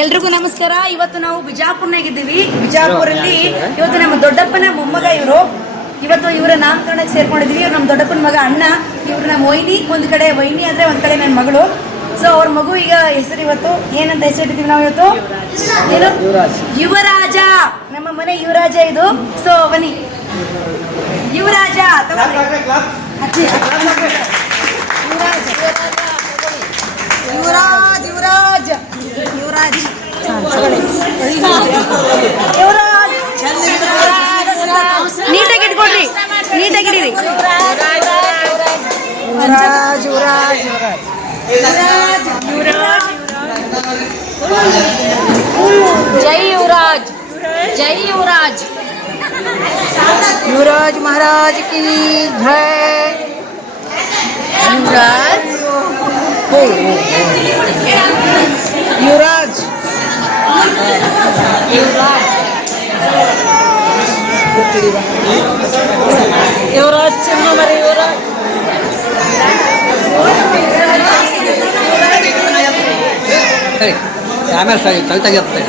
ಎಲ್ರಿಗೂ ನಮಸ್ಕಾರ. ಇವತ್ತು ನಾವು ಬಿಜಾಪುರ್ನಾಗಿದ್ದೀವಿ. ಬಿಜಾಪುರಲ್ಲಿ ಇವತ್ತು ನಮ್ಮ ದೊಡ್ಡಪ್ಪನ ಮೊಮ್ಮಗ ಇವರು. ಇವತ್ತು ಇವರ ನಾಮಕರಣಕ್ಕೆ ಸೇರ್ಕೊಂಡಿದ್ದೀವಿ. ಇವ್ರು ನಮ್ಮ ದೊಡ್ಡಪ್ಪನ ಮಗ ಅಣ್ಣ. ಇವ್ರು ನಮ್ಮ ವೈನಿ, ಒಂದು ಕಡೆ ವೈನಿ ಅಂದ್ರೆ ಒಂದ್ ಕಡೆ ನನ್ನ ಮಗಳು. ಸೊ ಅವ್ರ ಮಗು ಈಗ ಹೆಸರು ಇವತ್ತು ಏನಂತ ಹೆಸರಿಟ್ಟಿದ್ದೀವಿ ನಾವು ಇವತ್ತು? ಏನು? ಯುವರಾಜ. ನಮ್ಮ ಮನೆ ಯುವರಾಜ ಇದು. ಸೊ ಬನ್ನಿ ಯುವರಾಜ. ಯುವರಾಜ್ ಯುವರಾಜ್ ಯುವರಾಜ್ ಯುವರಾಜ್ ನೀಟಾಗಿ ಇಟ್ಕೊಡ್ರಿ, ನೀಟಾಗಿರಿ. ಯುವರಾಜ್ ಯುವರಾಜ್ ಜೈ ಯುವರಾಜ್, ಜೈ ಯುವರಾಜ್. ಯುವರಾಜ್ महाराज की जय. युवराज युवराज युवराज चिन्ह मरी युवराज. ಆಮೇಲೆ ಸರಿ ಕಲ್ತಾಗಿರುತ್ತೆ.